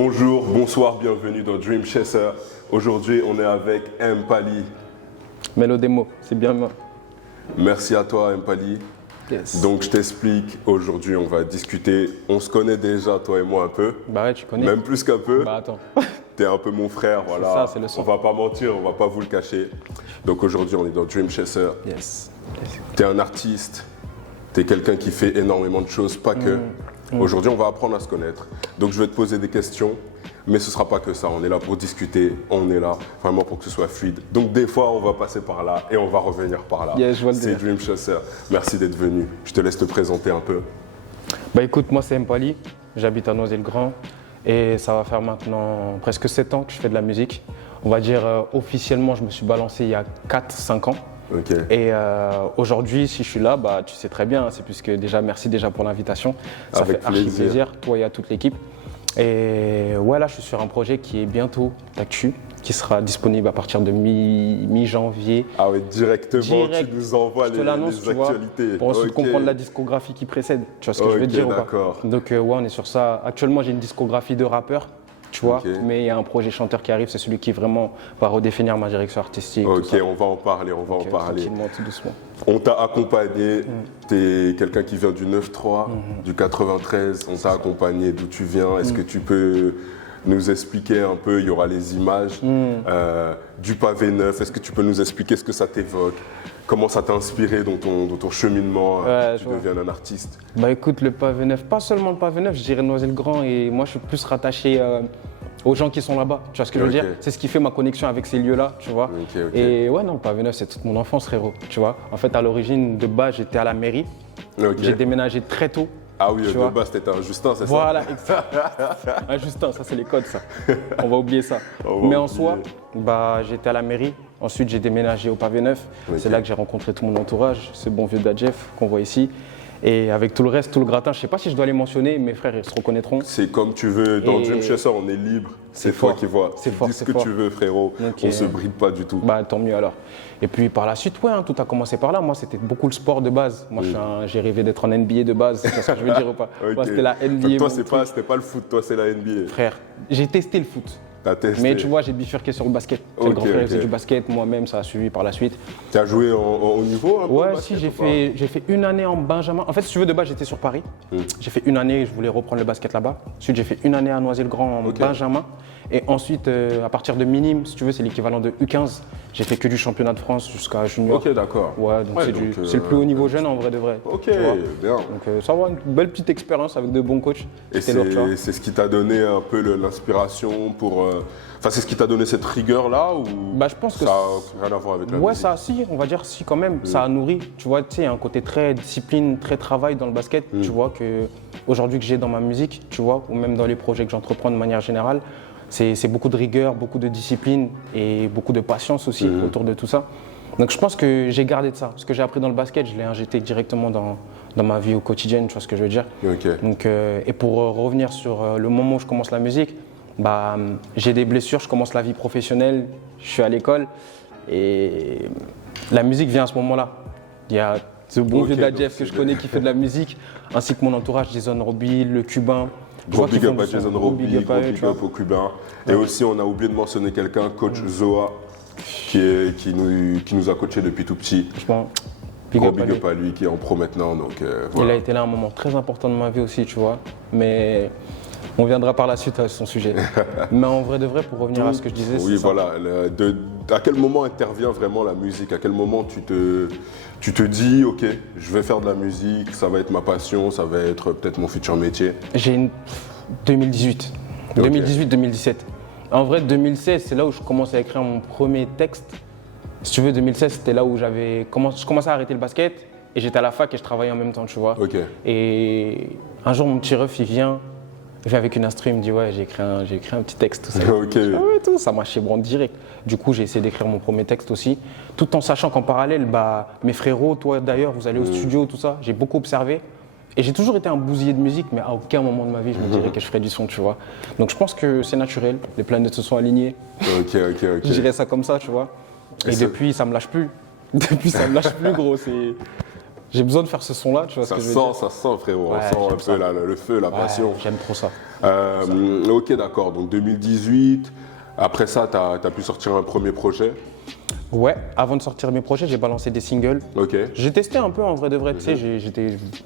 Bonjour, bonsoir, bienvenue dans Dream Chaser. Aujourd'hui, on est avec Mpali. Mélodémo, c'est bien moi. Merci à toi, Mpali. Yes. Donc, je t'explique. Aujourd'hui, on va discuter. On se connaît déjà, toi et moi, un peu. Bah ouais, tu connais. Même plus qu'un peu. Bah attends. T'es un peu mon frère, voilà. Ça, c'est le son. On va pas mentir, on va pas vous le cacher. Donc, aujourd'hui, on est dans Dream Chaser. Yes. T'es un artiste. T'es quelqu'un qui fait énormément de choses, pas que. Aujourd'hui, on va apprendre à se connaître. Donc, je vais te poser des questions, mais ce ne sera pas que ça. On est là pour discuter, on est là vraiment pour que ce soit fluide. Donc, des fois, on va passer par là et on va revenir par là. Yes, je vois le c'est délire. Dream Chaser. Merci d'être venu. Je te laisse te présenter un peu. Bah écoute, moi c'est Mpali, j'habite à Noisy-le-Grand et ça va faire maintenant presque 7 ans que je fais de la musique. On va dire officiellement, je me suis balancé il y a 4-5 ans. Ok. Et aujourd'hui, si je suis là, bah, tu sais très bien, c'est puisque déjà, merci déjà pour l'invitation. Ça Avec fait archi plaisir. plaisir, toi et à toute l'équipe. Et ouais, là, je suis sur un projet qui est bientôt d'actu, qui sera disponible à partir de mi-janvier. Ah oui, directement, Direct. tu nous envoies Je te l'annonce, les tu vois, actualités. pour ensuite Ok. comprendre la discographie qui précède. Tu vois ce que je veux Ok, dire ou pas? d'accord. Donc ouais, on est sur ça. Actuellement, j'ai une discographie de rappeurs, tu vois, Ok. mais il y a un projet chanteur qui arrive, c'est celui qui vraiment va redéfinir ma direction artistique. tout Ok, ça. on va en parler, on va Donc, en parler. tranquillement, tout doucement. On t'a accompagné, tu es quelqu'un qui vient du 9-3, du 93, on t'a accompagné d'où tu viens. Est-ce que tu peux nous expliquer un peu, il y aura les images du pavé neuf, est-ce que tu peux nous expliquer ce que ça t'évoque? Comment ça t'a inspiré dans ton cheminement, Ouais, tu je vois. deviens un artiste? Bah écoute, le pavé neuf, pas seulement le pavé neuf, je dirais Noisy-le-Grand et moi je suis plus rattaché aux gens qui sont là-bas, tu vois ce que je veux Ok. dire? C'est ce qui fait ma connexion avec ces lieux-là, tu vois? Ok, ok. Et ouais, non, le pavé neuf, c'est toute mon enfance, frérot, tu vois? En fait, à l'origine, de base, j'étais à la mairie, Ok. j'ai déménagé très tôt. Ah oui, tu de vois. base, t'étais un Justin, c'est Voilà, exact. Justin, ça c'est les codes, ça. On va oublier ça. On va Mais en oublier. soi, bah, j'étais à la mairie. Ensuite, j'ai déménagé au pavé neuf. Ok. C'est là que j'ai rencontré tout mon entourage, ce bon vieux Dadjef qu'on voit ici. Et avec tout le reste, tout le gratin, je sais pas si je dois les mentionner, mes frères ils se reconnaîtront. ça? C'est comme tu veux, dans Et- Dream Chaser, on est libre. C'est C'est toi fort. qui vois. C'est Tu fort, dis ce c'est que fort. tu veux, frérot. Donc, On se bride pas du tout. Bah tant mieux alors. Et puis par la suite, ouais, hein, tout a commencé par là. Moi, c'était beaucoup le sport de base. Moi, j'ai rêvé d'être en NBA de base. C'est ce que je veux dire ou pas? Ok. Moi, c'était la Donc NBA. toi, mon c'était pas le foot, toi, c'est la NBA. frère, j'ai testé le foot. T'as testé. Mais tu vois, j'ai bifurqué sur le basket. C'est le Ok, grand frère, il ok. faisait du basket, moi-même, ça a suivi par la suite. Tu as joué en haut niveau un peu, au Ouais, basket, si, j'ai ou pas? fait une année en Benjamin. En fait, si tu veux, de base, j'étais sur Paris. J'ai fait une année, je voulais reprendre le basket là-bas. Ensuite, j'ai fait une année à Noisy-le-Grand en Ok. Benjamin. Et ensuite, à partir de minime, si tu veux, c'est l'équivalent de U15. J'ai fait que du championnat de France jusqu'à junior. Ok, d'accord. Ouais, donc Ouais, c'est le plus haut niveau jeune en vrai de vrai. Ok, tu vois. bien. Donc ça va, une belle petite expérience avec de bons coachs. Et C'était lourd, tu vois. c'est ce qui t'a donné un peu l'inspiration pour. Enfin, c'est ce qui t'a donné cette rigueur-là ou Bah, je pense que ça n'a rien à voir avec la ouais, musique? ça, si, on va dire si quand même, ça a nourri. Tu vois, tu sais, il y a un côté très discipline, très travail dans le basket. Tu vois, que aujourd'hui que j'ai dans ma musique, tu vois, ou même dans les projets que j'entreprends de manière générale, c'est beaucoup de rigueur, beaucoup de discipline et beaucoup de patience aussi autour de tout ça. Donc je pense que j'ai gardé de ça. Ce que j'ai appris dans le basket, je l'ai injecté directement dans ma vie au quotidien, tu vois ce que je veux dire. Ok. Donc, et pour revenir sur le moment où je commence la musique, bah, j'ai des blessures, je commence la vie professionnelle, je suis à l'école et la musique vient à ce moment-là. Il y a ce bon Ok, vieux donc Dadjef que c'est je connais qui fait de la musique, ainsi que mon entourage, Jason Roby, le Cubain. Je Gros vois qu'ils big font up à du son. Jason Gros Roby, big up gros à eux, big tu vois. up aux Cubains. Et aussi, on a oublié de mentionner quelqu'un, coach Zoa, qui nous a coaché depuis tout petit. Franchement, big Gros up à big lui. up à lui qui est en pro maintenant. Donc Il voilà. a été là à un moment très important de ma vie aussi, tu vois. Mais on viendra par la suite à son sujet. Mais en vrai de vrai, pour revenir à ce que je disais, Oui, c'est ça. voilà. À quel moment intervient vraiment la musique? À quel moment tu te dis, ok, je vais faire de la musique, ça va être ma passion, ça va être peut-être mon futur métier? J'ai une 2018. Ok. 2018-2017. En vrai, 2016, c'est là où je commence à écrire mon premier texte. Si tu veux, 2016, c'était là où je commençais à arrêter le basket et j'étais à la fac et je travaillais en même temps, tu vois. Ok. Et un jour, mon petit ref, il vient avec une instru, il me dit ouais, j'ai écrit un petit texte, tout ça. Ok. Ah ouais, tout, ça m'a chébrant direct. Du coup, j'ai essayé d'écrire mon premier texte aussi, tout en sachant qu'en parallèle, bah, mes frérots, toi d'ailleurs, vous allez au studio, tout ça, j'ai beaucoup observé. Et j'ai toujours été un bousillé de musique, mais à aucun moment de ma vie, je me dirais que je ferais du son, tu vois. Donc je pense que c'est naturel, les planètes se sont alignées, Ok, ok, ok. je dirais ça comme ça, tu vois. Et Et c'est- depuis, ça me lâche plus. Depuis, ça me lâche plus, gros. J'ai besoin de faire ce son-là, tu vois ce que je veux dire. Ça sent, frérot. Ouais, On sent un peu le feu, la passion. J'aime trop ça. Ok, d'accord. Donc 2018. Après ça, tu as pu sortir un premier projet. Ouais, avant de sortir mes projets, j'ai balancé des singles. Ok. J'ai testé un peu en vrai de vrai, tu sais,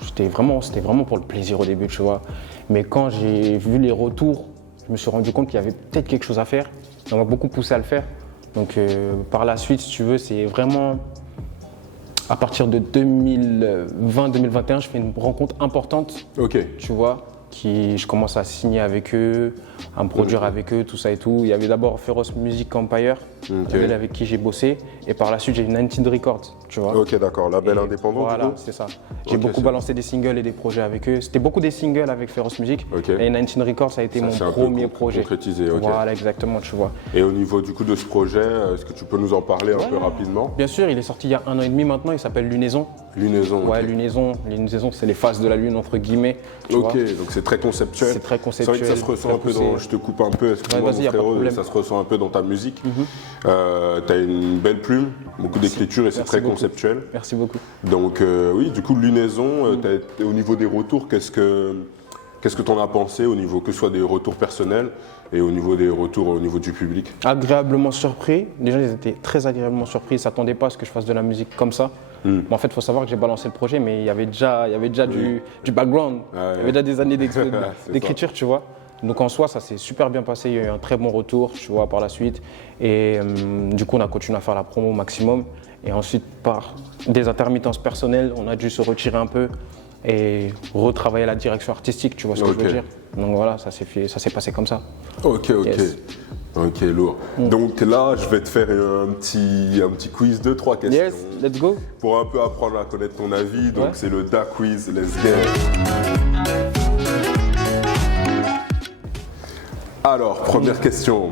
c'était vraiment pour le plaisir au début, tu vois. Mais quand j'ai vu les retours, je me suis rendu compte qu'il y avait peut-être quelque chose à faire. On m'a beaucoup poussé à le faire. Donc par la suite, si tu veux, c'est vraiment à partir de 2020-2021, je fais une rencontre importante, Ok. tu vois. Je commence à signer avec eux, à me produire avec eux, tout ça et tout. Il y avait d'abord Feroz Music Empire, label avec qui j'ai bossé, et par la suite j'ai eu 19 Records, tu vois. Ok, d'accord, label indépendant. Voilà, du coup. c'est ça. J'ai beaucoup balancé des singles et des projets avec eux. C'était beaucoup des singles avec Feroz Music, et 19 Records ça a été mon premier projet. Concrétisé, ok. Voilà, exactement, tu vois. Et au niveau du coup de ce projet, est-ce que tu peux nous en parler un peu rapidement? Bien sûr, il est sorti il y a 1 an et demi maintenant, il s'appelle Lunaison. Lunaison. Ouais, ok. Lunaison, c'est les faces de la lune entre guillemets. Tu Ok, vois. donc c'est très conceptuel. C'est très conceptuel. C'est vrai que ça se ressent très un peu dans. Je te coupe un peu, excuse-moi, vas-y, mon y a pas de frérot, problème. ça se ressent un peu dans ta musique. Tu as une belle plume, beaucoup d'écriture et c'est Merci très beaucoup. conceptuel. Merci beaucoup. Donc oui, du coup, Lunaison, au niveau des retours, qu'est-ce que tu en as pensé au niveau, que ce soit des retours personnels et au niveau des retours au niveau du public? Agréablement surpris. Les gens ils étaient très agréablement surpris. Ils ne s'attendaient pas à ce que je fasse de la musique comme ça. Mais en fait, il faut savoir que j'ai balancé le projet, mais il y avait déjà du background. Ah ouais. Il y avait déjà des années C'est d'écriture, tu vois. Donc en soi, ça s'est super bien passé. Il y a eu un très bon retour, tu vois, par la suite. Et du coup, on a continué à faire la promo au maximum. Et ensuite, par des intermittences personnelles, on a dû se retirer un peu et retravailler la direction artistique, tu vois ce que je veux dire. Donc voilà, ça s'est passé comme ça. Ok. Yes. Ok, lourd. Donc là, je vais te faire un petit quiz de 3 questions. Yes, let's go. Pour un peu apprendre à connaître ton avis. Donc Ouais. c'est le Da Quiz, let's get. Alors, première question.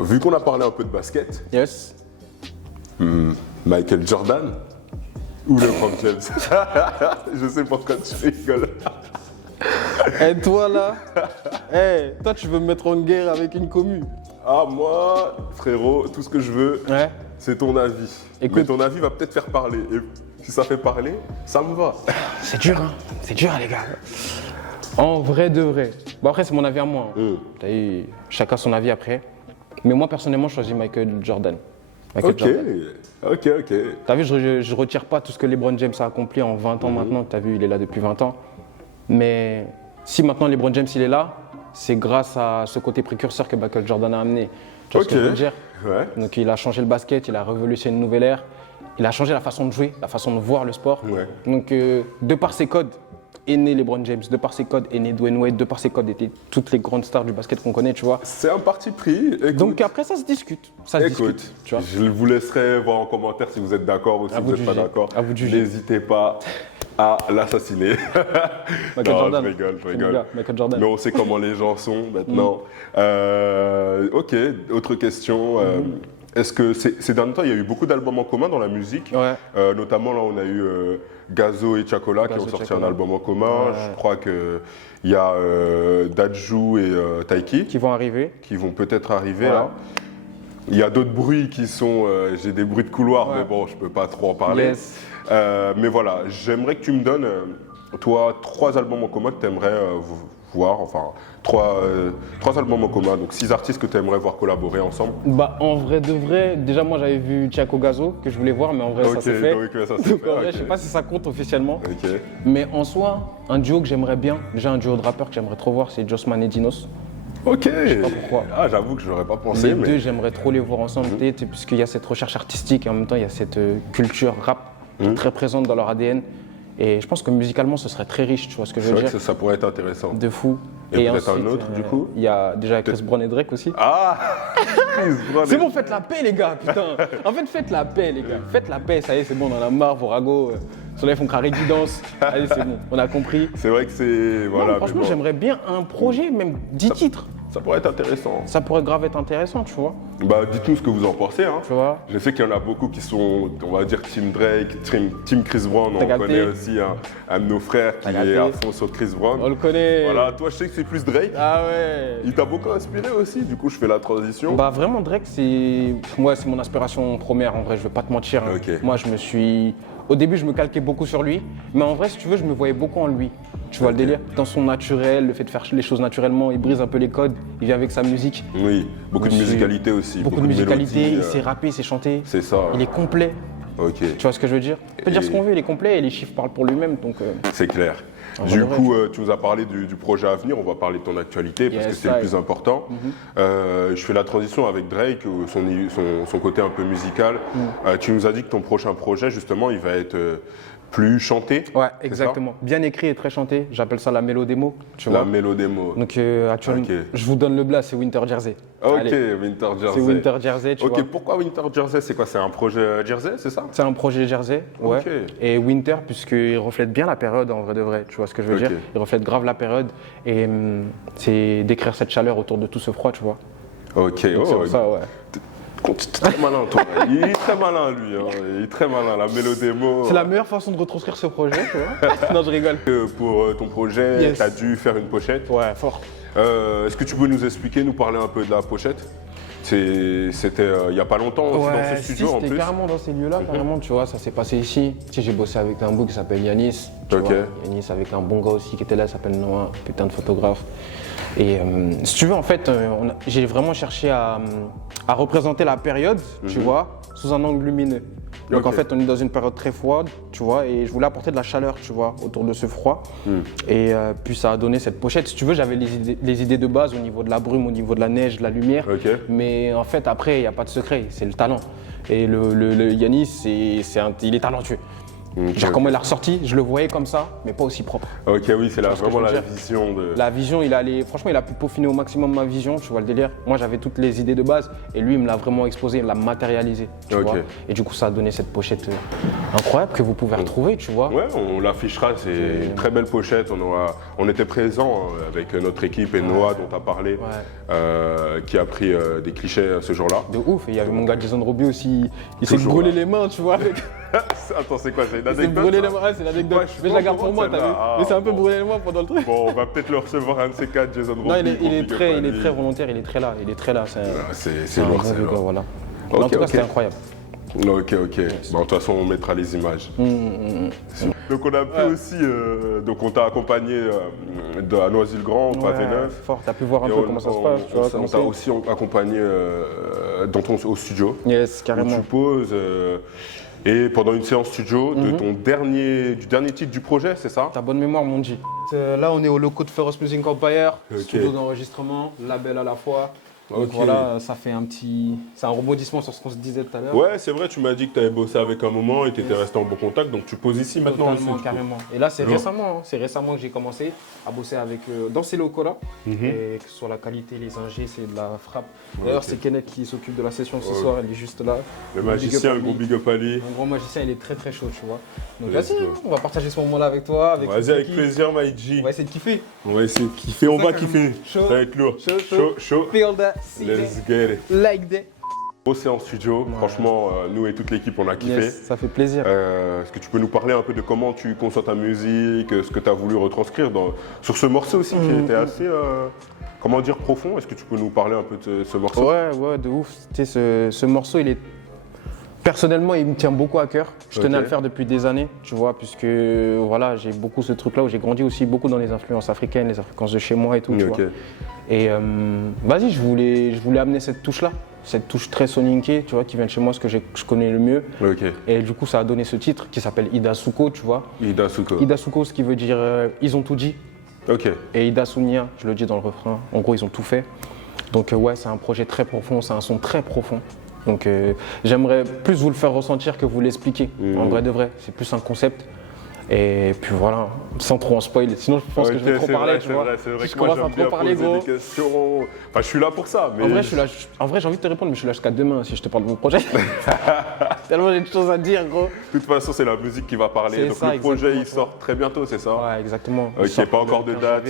Vu qu'on a parlé un peu de basket, Yes. Michael Jordan ou LeBron James? Je sais pourquoi tu rigoles. Et toi là, toi tu veux me mettre en guerre avec une commu. Ah, moi, frérot, tout ce que je veux, Ouais. c'est ton avis. Écoute. Mais ton avis va peut-être faire parler. Et si ça fait parler, ça me va. C'est dur, hein. C'est dur, les gars. En vrai de vrai. Bon, après, c'est mon avis à moi. Hein. T'as vu, chacun son avis après. Mais moi, personnellement, je choisis Michael Jordan. Ok. T'as vu, je retire pas tout ce que LeBron James a accompli en 20 ans maintenant. T'as vu, il est là depuis 20 ans. Mais si maintenant LeBron James il est là, c'est grâce à ce côté précurseur que Michael Jordan a amené. Tu vois ce que je veux dire? Ouais. Donc il a changé le basket, il a révolutionné une nouvelle ère. Il a changé la façon de jouer, la façon de voir le sport. Ouais. Donc de par ses codes est né LeBron James, de par ses codes est né Dwayne Wade, de par ses codes étaient toutes les grandes stars du basket qu'on connaît, tu vois. C'est un parti pris. Écoute, Donc après ça se discute. Ça se discute, tu vois. je vous laisserai voir en commentaire si vous êtes d'accord ou si À vous vous de n'êtes pas juger. d'accord. À vous de juger. N'hésitez pas à l'assassiner. Michael Non, Jordan. je rigole. C'est mon gars, Michael Jordan. Mais on sait comment les gens sont maintenant. Ok, autre question. Est-ce que ces derniers temps, il y a eu beaucoup d'albums en commun dans la musique? Ouais. Notamment, là, on a eu Gazo et Chacola qui Gazo ont et sorti Chacola. un album en commun. Ouais. Je crois qu'il y a Dadju et Taiki Qui vont arriver. qui vont peut-être arriver Ouais. là. Il y a d'autres bruits qui sont. J'ai des bruits de couloir, Ouais. mais bon, je peux pas trop en parler. Yes. Mais voilà, j'aimerais que tu me donnes, toi, 3 albums en commun que tu aimerais voir, enfin, 3 albums en commun, donc 6 artistes que tu aimerais voir collaborer ensemble. Bah en vrai de vrai, déjà moi j'avais vu Thiago Gazo que je voulais voir, mais en vrai ça Ok, s'est fait. donc, ça s'est Donc fait, en vrai, ok. je sais pas si ça compte officiellement. Ok. Mais en soi, un duo que j'aimerais bien, déjà un duo de rappeurs que j'aimerais trop voir, c'est Jossman et Dinos. Ok. Je sais pas pourquoi. Ah, j'avoue que je n'aurais pas pensé, Les mais. deux, j'aimerais trop les voir ensemble, tu sais, puisqu'il y a cette recherche artistique et en même temps il y a cette culture rap qui est très présente dans leur ADN. Et je pense que musicalement ce serait très riche, tu vois ce que je C'est veux vrai dire. que ça pourrait être intéressant. De fou. Et peut-être un autre, du coup Il y a déjà Chris Brown et Drake aussi. Ah C'est bon, faites la paix les gars, putain. En fait, faites la paix les gars. Faites la paix, ça y est, c'est bon, on en a marre, vos ragots. Sur là, ils font carré qui danse. Allez, c'est bon, on a compris. C'est vrai que c'est. Non, Voilà, franchement, mais bon, j'aimerais bien un projet, même 10 titres. ça pourrait être intéressant. Ça pourrait grave être intéressant, tu vois. Bah, dites-nous ce que vous en pensez, hein. Tu vois. Je sais qu'il y en a beaucoup qui sont, on va dire, Team Drake, Team Chris Brown. T'as On capté. connaît aussi un de nos frères qui T'as capté. est à fond sur Chris Brown. On le connaît. Voilà, toi, je sais que c'est plus Drake. Ah ouais. Il t'a beaucoup inspiré aussi, du coup, je fais la transition. Bah vraiment Drake c'est mon inspiration première en vrai, je vais pas te mentir. hein. Ok. Moi je me suis Au début, je me calquais beaucoup sur lui, mais en vrai, si tu veux, je me voyais beaucoup en lui. Tu vois le délire? Dans son naturel, le fait de faire les choses naturellement, il brise un peu les codes, il vient avec sa musique. Oui, beaucoup de musicalité aussi. Beaucoup de musicalité, mélodies, il sait rapper, il sait chanter. C'est ça. Il est complet. Ok. Tu vois ce que je veux dire? On peut dire ce qu'on veut, il est complet et les chiffres parlent pour lui-même. Donc, c'est clair. Du coup, tu nous as parlé du projet à venir, on va parler de ton actualité parce que c'est le plus important. Je fais la transition avec Drake, son côté un peu musical. Tu nous as dit que ton prochain projet, justement, il va être plus chanté. Ouais, exactement. Bien écrit et très chanté. J'appelle ça la mélodémo. Tu vois. La mélodémo. Donc, actuellement, je vous donne le blast, c'est Winter Jersey. Ok, Allez. Winter Jersey. C'est Winter Jersey, tu vois. Ok, pourquoi Winter Jersey? C'est quoi? C'est un projet Jersey, c'est ça? C'est un projet Jersey, ouais. Ok. Et Winter, puisqu'il reflète bien la période en vrai de vrai, tu vois ce que je veux dire? Il reflète grave la période et c'est d'écrire cette chaleur autour de tout ce froid, tu vois. Ok, donc, c'est pour ça, ouais. Très malin, toi. Il est très malin, lui. Hein. Il est très malin, la mélodémo. C'est la meilleure façon de retranscrire ce projet, tu vois. Non, je rigole. Pour ton projet, tu as dû faire une pochette. Ouais, fort. Est-ce que tu peux nous expliquer, nous parler un peu de la pochette? C'était il n'y a pas longtemps aussi dans ce studio en plus. C'était carrément dans ces lieux-là, carrément, tu vois, ça s'est passé ici. Tu sais, j'ai bossé avec un bout qui s'appelle Yanis. Tu vois, Yanis avec un bon gars aussi qui était là, il s'appelle Noah, putain de photographe. Et si tu veux, en fait, j'ai vraiment cherché à représenter la période, tu vois, sous un angle lumineux. Donc en fait, on est dans une période très froide, tu vois, et je voulais apporter de la chaleur, tu vois, autour de ce froid. Et puis ça a donné cette pochette. Si tu veux, j'avais les idées de base au niveau de la brume, au niveau de la neige, de la lumière. Mais en fait, après, il n'y a pas de secret, c'est le talent. Et le Yanis, il est talentueux. Genre comment il a ressorti, je le voyais comme ça, mais pas aussi propre. Ok, oui, c'est vraiment la vision de... La vision, franchement, il a pu peaufiner au maximum ma vision, tu vois le délire. Moi, j'avais toutes les idées de base et lui, il me l'a vraiment exposé, il l'a matérialisé, tu vois. Et du coup, ça a donné cette pochette incroyable que vous pouvez retrouver, tu vois. Ouais, on l'affichera, c'est une très belle pochette. On était présents avec notre équipe et Noah, dont tu as parlé, qui a pris des clichés ce jour-là. De ouf, et il y avait mon gars Jason Roby aussi, il s'est brûlé les mains, tu vois. Avec... Attends, c'est quoi? C'est une anecdote? C'est brûlé les mains, c'est l'anecdote. Mais je la garde pour moi, t'as vu? Mais c'est un peu brûlé les mains pendant le truc. Bon, on va peut-être le recevoir un de ces quatre, Jason Roby. Non, il est très volontaire, il est très là. C'est lourd, c'est lourd. Voilà. En tout cas, c'était incroyable. Ok. Bon, de toute façon, on mettra les images. Donc, on a pu aussi. Donc, on t'a accompagné à Noisy-le-Grand, au Pavé Neuf. Fort, t'as pu voir un peu comment ça se passe. On t'a aussi accompagné au studio. Yes, carrément. Où tu poses. Et pendant une séance studio du dernier titre du projet, c'est ça? T'as bonne mémoire, mon G. Là, on est au locaux de Feroz Music Empire, studio d'enregistrement, label à la fois. Donc voilà, ça fait c'est un rebondissement sur ce qu'on se disait tout à l'heure. Ouais, c'est vrai, tu m'as dit que tu avais bossé avec un moment et tu étais resté en bon contact, donc tu poses ici maintenant. Totalement, carrément. Et là, c'est récemment que j'ai commencé à bosser dans ces locaux-là. Et que ce soit la qualité, les ingés, c'est de la frappe. D'ailleurs, c'est Kenneth qui s'occupe de la session ce soir, il est juste là. Le magicien, le gros big up à lui. Un grand magicien, il est très très chaud, tu vois. Donc vas-y, on va partager ce moment-là avec toi. Vas-y, avec plaisir, Maïji. On va essayer de kiffer. On va kiffer, Ça va être lourd. Chaud. Feel that. Let's get it. Like that. Bossé en studio, franchement, nous et toute l'équipe, on a kiffé. Yes, ça fait plaisir. Est-ce que tu peux nous parler un peu de comment tu conçois ta musique, ce que tu as voulu retranscrire sur ce morceau aussi qui était assez, comment dire, profond? Est-ce que tu peux nous parler un peu de ce morceau? Ouais, de ouf. Tu sais, ce morceau, personnellement, il me tient beaucoup à cœur. Je tenais à le faire depuis des années, tu vois, puisque voilà, j'ai beaucoup ce truc-là où j'ai grandi aussi beaucoup dans les influences africaines, les influences de chez moi et tout, tu vois. Et vas-y, je voulais amener cette touche-là, cette touche très soninké, tu vois, qui vient de chez moi, ce que je connais le mieux. Et du coup, ça a donné ce titre qui s'appelle Ida Souko, tu vois. Ida Souko. Ida Souko, ce qui veut dire ils ont tout dit. Et Ida Sounia, je le dis dans le refrain, en gros, ils ont tout fait. Donc ouais, c'est un projet très profond, c'est un son très profond. Donc j'aimerais plus vous le faire ressentir que vous l'expliquer, en vrai de vrai. C'est plus un concept. Et puis voilà, sans trop en spoil. Sinon, je pense que je vais trop parler, tu vois. C'est vrai si que je commence à trop parler, gros. Enfin, je suis là pour ça. Mais... En vrai, j'ai envie de te répondre, mais je suis là jusqu'à demain si je te parle de mon projet. Tellement j'ai de choses à dire, gros. De toute façon, c'est la musique qui va parler. Donc ça, le projet, il sort très bientôt, c'est ça? Ouais, exactement. Ok, pas encore de date.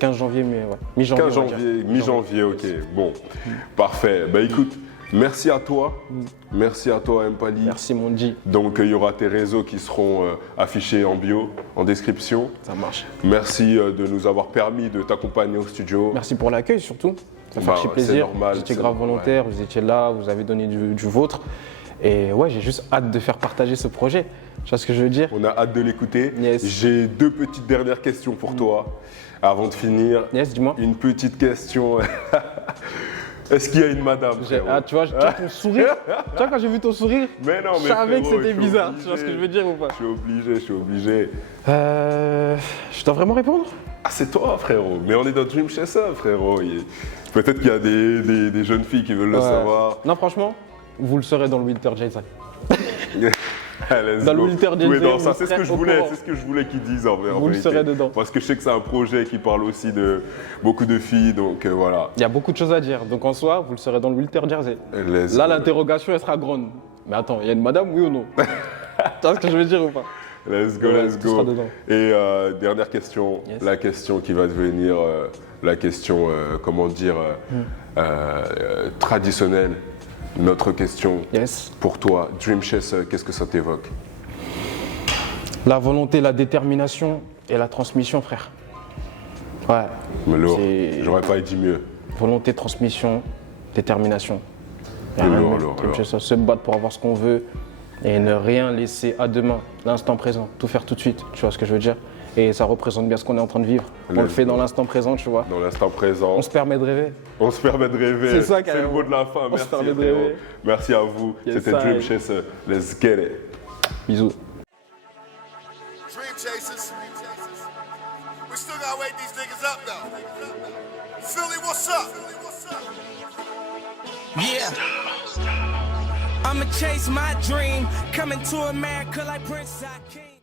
15 janvier, mais ouais. Mi-janvier. Mi-janvier, ok. Bon, parfait. Bah écoute. Merci à toi, Mpali. Merci mon G. Donc il y aura tes réseaux qui seront affichés en bio, en description. Ça marche. Merci de nous avoir permis de t'accompagner au studio. Merci pour l'accueil surtout. Ça fait archi plaisir. Normal, vous étiez grave volontaire, vous étiez là, vous avez donné du vôtre. Et ouais, j'ai juste hâte de faire partager ce projet. Tu vois ce que je veux dire? On a hâte de l'écouter. Yes. J'ai 2 petites dernières questions pour toi. Avant de finir, Yes, dis-moi. une petite question. Est-ce qu'il y a une madame, frérot? Ah, tu vois ton sourire. Tu vois, quand j'ai vu ton sourire, Mais non, mais je savais que frérot, c'était je suis bizarre. obligé. Tu vois ce que je veux dire ou pas? Je suis obligé. Je dois vraiment répondre? Ah, c'est toi, frérot. Mais on est dans Dream Chaser, frérot. Peut-être qu'il y a des jeunes filles qui veulent le savoir. Non, franchement, vous le saurez dans le Winter Jason. Let's Dans le go. Winter Tout Jason, est dans ça. vous C'est ce que je serez au voulais, courant. c'est ce que je voulais qu'ils disent en vrai. en Vous le vérité. serez dedans. Parce que je sais que c'est un projet qui parle aussi de beaucoup de filles, donc voilà. Il y a beaucoup de choses à dire. Donc en soi, vous le saurez dans le Winter Jersey. Let's Là, go. l'interrogation, elle sera grande. Mais attends, il y a une madame, oui ou non? Tu vois ce que je veux dire ou pas? Let's go, Ouais, let's tu seras go. dedans. Et dernière question, Yes. la question qui va devenir la question, comment dire, traditionnelle. Notre question Yes. pour toi, Dream Chaser, qu'est-ce que ça t'évoque? La volonté, la détermination et la transmission, frère. Ouais. Mais lourd, C'est- j'aurais pas dit mieux. Volonté, transmission, détermination. Y a C'est rien de lourd, mieux. lourd, Comme lourd. je sais, se battre pour avoir ce qu'on veut et ne rien laisser à demain, l'instant présent, tout faire tout de suite, tu vois ce que je veux dire? Et ça représente bien ce qu'on est en train de vivre. On le Let's fait go. dans l'instant présent, tu vois. Dans l'instant présent, On se permet de rêver. on se permet de rêver. C'est ça, le carrément. mot de la fin. On se Merci, permet de frérot. rêver. Merci à vous. Yes, C'était sir. Dream Chaser. Let's get it. Bisous. Dream Chasers. We still gotta wake these niggas up though. Philly, what's up? Yeah. I'ma chase my dream, coming to America like Prince I King.